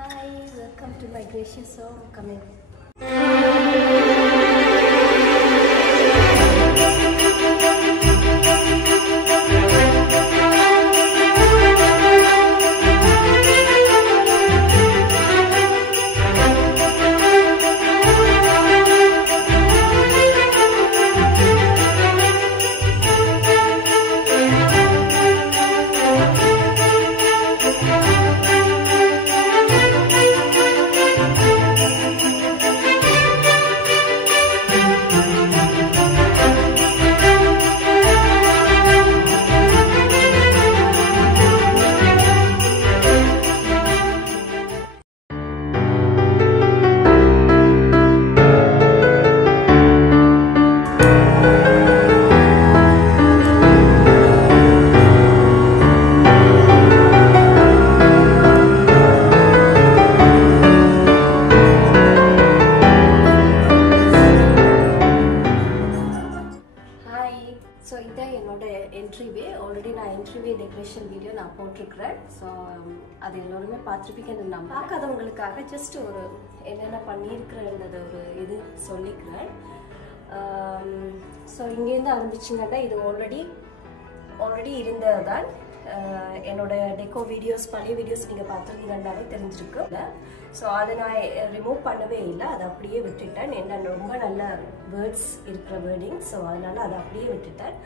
Hi, welcome to my gracious home. Come in. So this is entryway. Already na entryway decoration video na போட்டுருக்கேன். So அது எல்லாரும் பார்த்திருப்பீங்கன்னு நம்புறேன். பார்க்காதவங்களுக்காக just ஒரு என்னென்ன பண்ணியிருக்கிறேன்றது ஒரு இது சொல்லிக்கிறேன். So இங்க இருந்து ஆரம்பிச்சிங்கன்னா இது already இருந்ததுதான். என்னோட டெக்கோ வீடியோஸ் பழைய வீடியோஸ் நீங்க பார்த்திருந்தீங்கன்னாலே தெரிஞ்சிருக்கு. ஸோ அதை நான் ரிமூவ் பண்ணவே இல்லை, அதை அப்படியே விட்டுட்டேன். என்ன ரொம்ப நல்ல வேர்ட்ஸ் இருக்கிற வேர்டிங், ஸோ அதனால அதை அப்படியே விட்டுட்டேன்.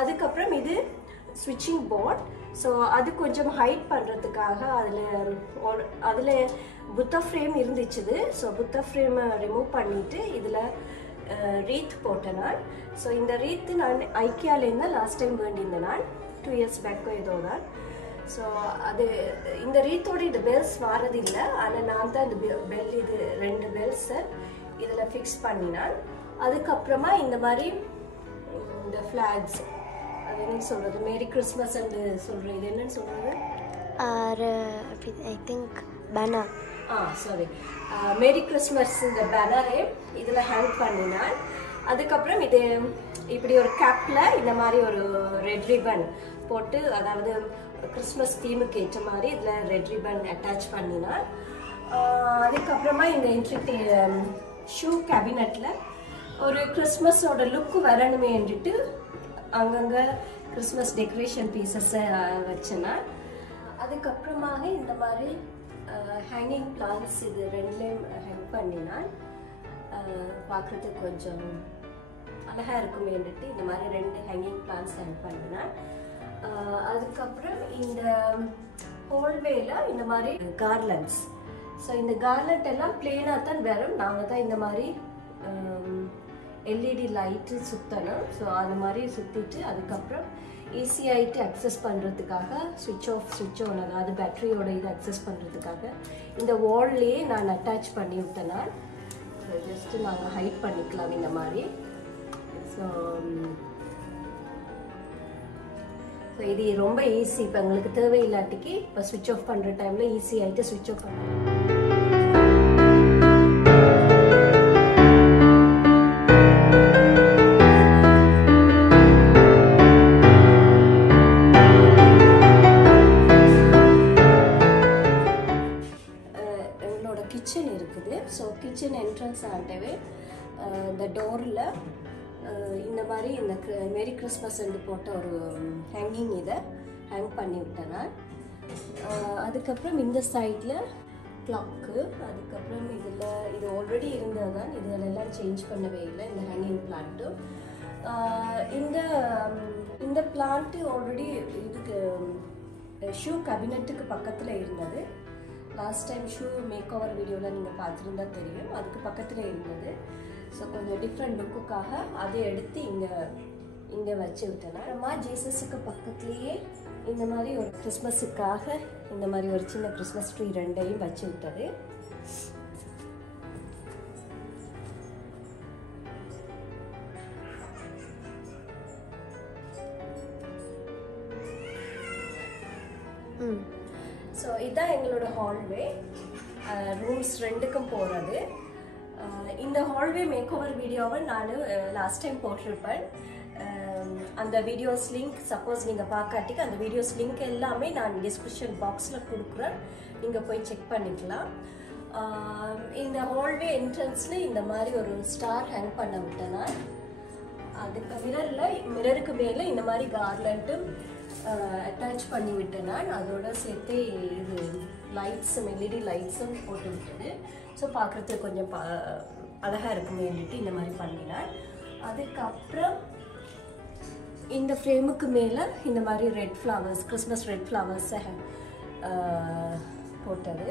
அதுக்கப்புறம் இது ஸ்விட்சிங் போர்ட். ஸோ அது கொஞ்சம் ஹைட் பண்ணுறதுக்காக அதில் புத்த ஃப்ரேம் இருந்துச்சுது. ஸோ புத்த ஃப்ரேமை ரிமூவ் பண்ணிவிட்டு இதில் ரீத் போட்டேன் நான். ஸோ இந்த ரீத்து நான் ஐக்கியாலேருந்து லாஸ்ட் டைம் வேண்டியிருந்தேன் நான் 2 years பேக்கோ ஏதோ தான். ஸோ அது இந்த ரீத்தோட இது பெல்ஸ் வாரதில்லை, ஆனால் நான் தான் இந்த பெல் இது 2 பெல்ஸை இதில் ஃபிக்ஸ் பண்ணினான். அதுக்கப்புறமா இந்த மாதிரி இந்த ஃப்ளாக்ஸ், அது என்னன்னு சொல்கிறது, மேரி கிறிஸ்மஸ் அண்டு சொல்கிறேன், இது என்னன்னு சொல்கிறது, I think banner. Sorry, merry Christmas இந்த பேனரே இதில் ஹேங் பண்ணினான். அதுக்கப்புறம் இது இப்படி ஒரு கேப்பில் இந்த மாதிரி ஒரு ரெட் ரிபன் போட்டு, அதாவது கிறிஸ்மஸ் தீமுக்கு ஏற்ற மாதிரி இதில் ரெட் ரிபன் அட்டாச் பண்ணினான். அதுக்கப்புறமா இந்த என்ட்ரி ஷூ கேபினட்டில் ஒரு கிறிஸ்மஸோட லுக்கு வரணுமே என்றிட்டு அங்கங்கே கிறிஸ்மஸ் டெக்கரேஷன் பீசஸை வச்சேன்னா. அதுக்கப்புறமாக இந்த மாதிரி ஹேங்கிங் பிளான்ஸ் இது 2லேயும் ஹேங் பண்ணினான். பார்க்குறதுக்கு கொஞ்சம் அழகாக இருக்குமேன்ட்டு இந்த மாதிரி 2 ஹேங்கிங் பிளான்ஸ் ஹேங் பண்ணினேன். அதுக்கப்புறம் இந்த ஹோல்வேல இந்த மாதிரி கார்லண்ட்ஸ். ஸோ இந்த கார்லண்ட் எல்லாம் பிளேனாக தான் வரும். நாங்கள் தான் இந்த மாதிரி எல்இடி லைட்டு சுற்றணும். ஸோ அது மாதிரி சுற்றிட்டு அதுக்கப்புறம் ஈஸியாகிட்டு அக்சஸ் பண்ணுறதுக்காக ஸ்விட்ச் ஆஃப் ஸ்விட்ச் ஆன், அதாவது பேட்டரியோட இது அக்சஸ் பண்ணுறதுக்காக இந்த வால்லையே நான் அட்டாச் பண்ணி விட்டேன் நான். ஜஸ்ட்டு நாங்கள் ஹைட் பண்ணிக்கலாம் இந்த மாதிரி. ஸோ இது ரொம்ப ஈஸி. இப்போ எங்களுக்கு தேவையில்லாட்டிக்கு இப்போ ஸ்விட்ச் ஆஃப் பண்ணுற டைமில் ஈஸி ஆகிட்டு ஸ்விட்ச் ஆஃப் பண்ண. எங்களோட கிச்சன் இருக்குது. ஸோ கிச்சன் என்ட்ரன்ஸ் ஆண்டவே இந்த டோரில் இந்த மாதிரி இந்த மேரி கிறிஸ்மஸ் போட்ட ஒரு ஹேங்கிங் இதை ஹேங் பண்ணி விட்டேன். அதுக்கப்புறம் இந்த சைடில் கிளாக்கு, அதுக்கப்புறம் இது ஆல்ரெடி இருந்தது தான், இதெல்லாம் சேஞ்ச் பண்ணவே இல்லை இந்த ஹேங்கிங் பிளான்ட்டு. இந்த பிளான்ட்டு ஆல்ரெடி இதுக்கு ஷூ கேபினட்டுக்கு பக்கத்தில் இருந்தது. Last time shoe make over வீடியோவில் நீங்கள் பார்த்துருந்தா தெரியும், அதுக்கு பக்கத்தில் இருந்தது. ஸோ கொஞ்சம் டிஃப்ரெண்ட் லுக்குக்காக அதை எடுத்து இங்கே வச்சு விட்டேன். அப்புறமா ஜீசஸுக்கு பக்கத்துலேயே இந்த மாதிரி ஒரு கிறிஸ்மஸுக்காக இந்த மாதிரி ஒரு சின்ன கிறிஸ்மஸ் ட்ரீ 2ஐயும் வச்சு விட்டது. ஸோ இதுதான் எங்களோட ஹால்வே. ரூம்ஸ் 2க்கும் போகிறது. இந்த ஹால்வே மேக் ஓவர் வீடியோவை நான் லாஸ்ட் டைம் போட்டிருப்பேன். அந்த வீடியோஸ் லிங்க் சப்போஸ் நீங்கள் பார்க்காட்டிக்கு அந்த வீடியோஸ் லிங்க் எல்லாமே நான் டிஸ்கிரிப்ஷன் பாக்ஸில் கொடுக்குறேன், நீங்கள் போய் செக் பண்ணிக்கலாம். இந்த ஹால்வே என்ட்ரன்ஸில் இந்த மாதிரி ஒரு ஸ்டார் ஹேங் பண்ண விட்டேன் நான். அதுக்கு மிரருக்கு மேலே இந்த மாதிரி கார்லண்ட்டும் அட்டாச் பண்ணி விட்டேன் நான். அதோட சேர்த்து இது லைட்ஸும் எல்இடி லைட்ஸும் போட்டு விட்டது. ஸோ பார்க்குறதுக்கு கொஞ்சம் அழகாக இருக்குமேன்ட்டு இந்த மாதிரி பண்ணினேன். அதுக்கப்புறம் இந்த ஃப்ரேமுக்கு மேலே இந்த மாதிரி ரெட் ஃப்ளவர்ஸ், கிறிஸ்மஸ் ரெட் ஃப்ளவர்ஸை போட்டது.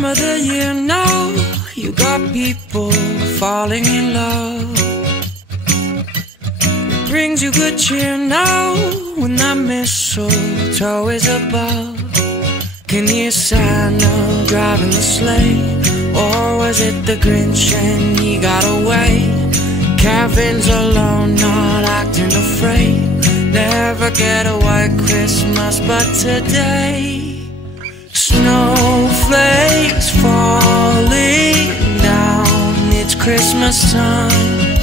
time of the year now, you got people falling in love. It brings you good cheer now when that mistletoe is above. Can you Santa driving the sleigh Or was it the Grinch and he got away? Kevin's alone, not acting afraid. Never get a white Christmas, but today snowflakes falling down. It's Christmas time,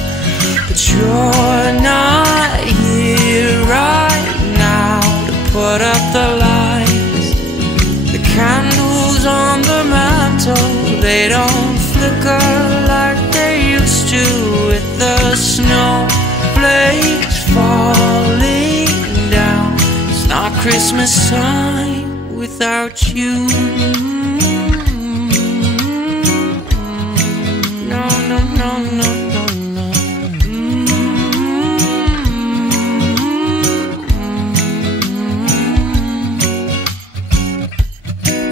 but you're not here right now to put up the lights. The candles on the mantle, they don't flicker like they used to. With the snowflakes falling down, it's not Christmas time without you. No, no, no, no, no, no.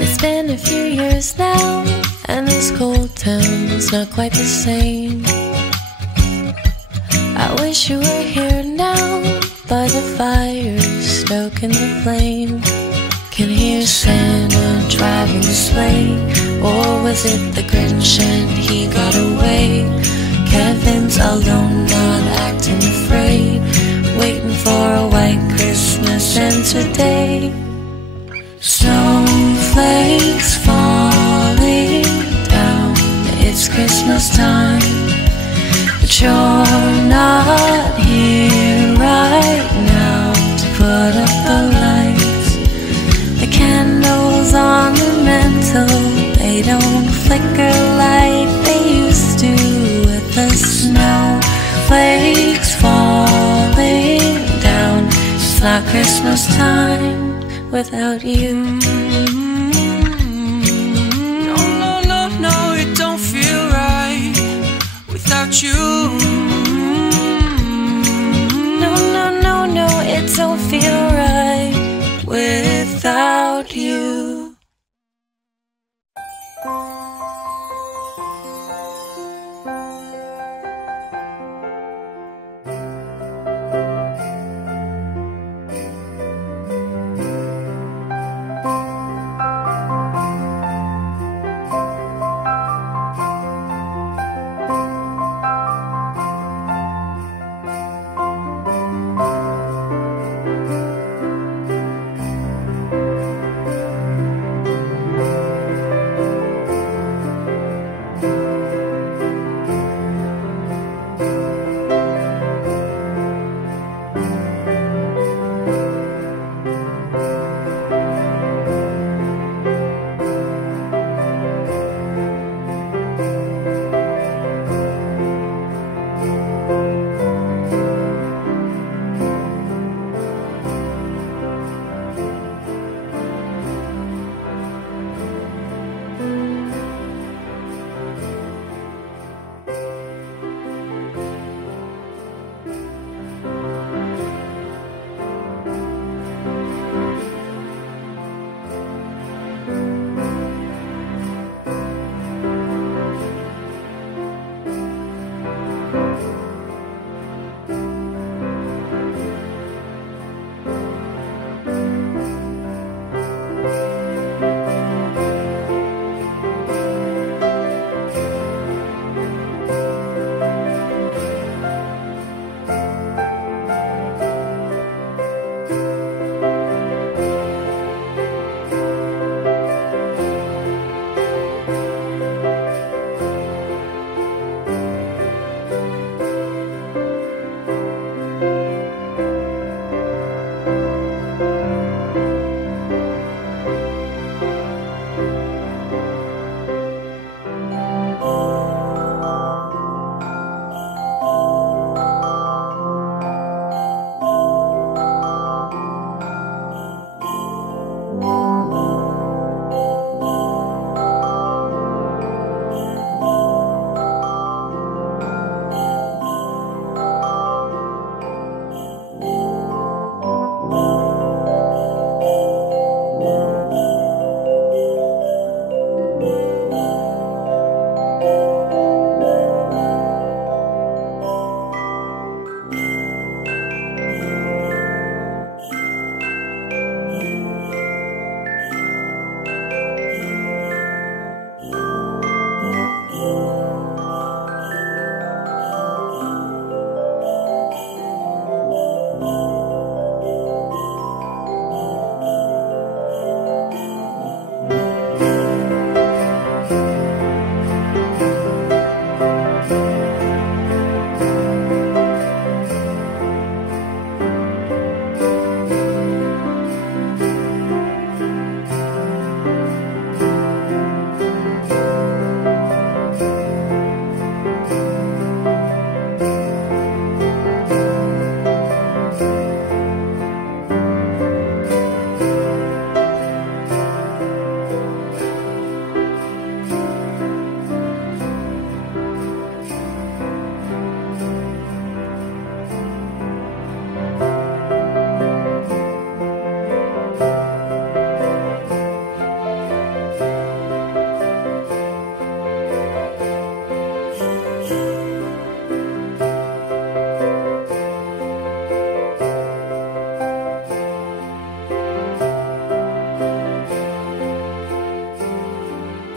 It's been a few years now, and this cold town's not quite the same. I wish you were here now, by the fire, stoking the flame. Can hear Santa driving the sleigh. Or was it the Grinch and he got away? Kevin's alone, not acting afraid, waiting for a white Christmas. And today snowflakes falling down. It's Christmas time, but you're not here right now to put up the lights. The candles on the mantle, they don't flicker like they used to. With the snowflakes falling down, it's not Christmas time without you. No, no, no, no, it don't feel right without you. No, no, no, no, it don't feel right without you.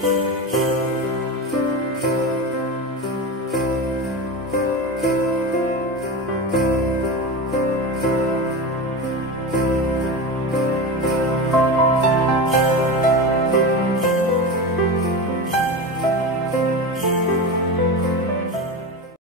Bye.